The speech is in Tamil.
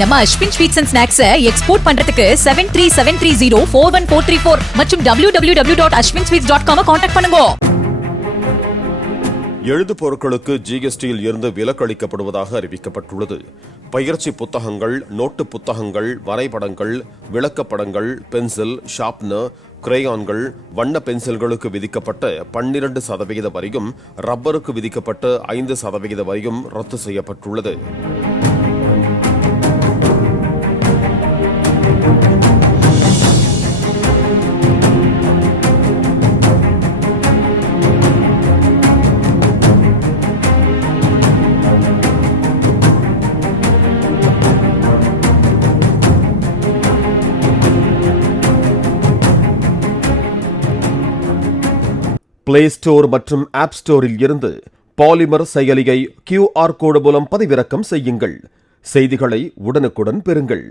நம்ம Ashwin sweets and snacks export பண்றதுக்கு 7373041434 மற்றும் www.ashwinsweets.com கான்டாக்ட் பண்ணுங்க. எழுது பொருட்களுக்கு ஜிஎஸ்டியில் இருந்து விலக்கு அளிக்கப்படுவதாக அறிவிக்கப்பட்டுள்ளது. பயிற்சி புத்தகங்கள், நோட்டு புத்தகங்கள், வரைபடங்கள், விளக்கப்படங்கள், பென்சில், ஷார்ப்னர், கிரேயான்கள், வண்ண பென்சில்களுக்கு விதிக்கப்பட்ட 12% வரியும், ரப்பருக்கு விதிக்கப்பட்ட 5% வரியும் ரத்து செய்யப்பட்டுள்ளது. பிளே ஸ்டோர் மற்றும் ஆப் ஸ்டோரில் இருந்து பாலிமர் செயலியை QR கோடு மூலம் பதிவிறக்கம் செய்யுங்கள். செய்திகளை உடனுக்குடன் பெறுங்கள்.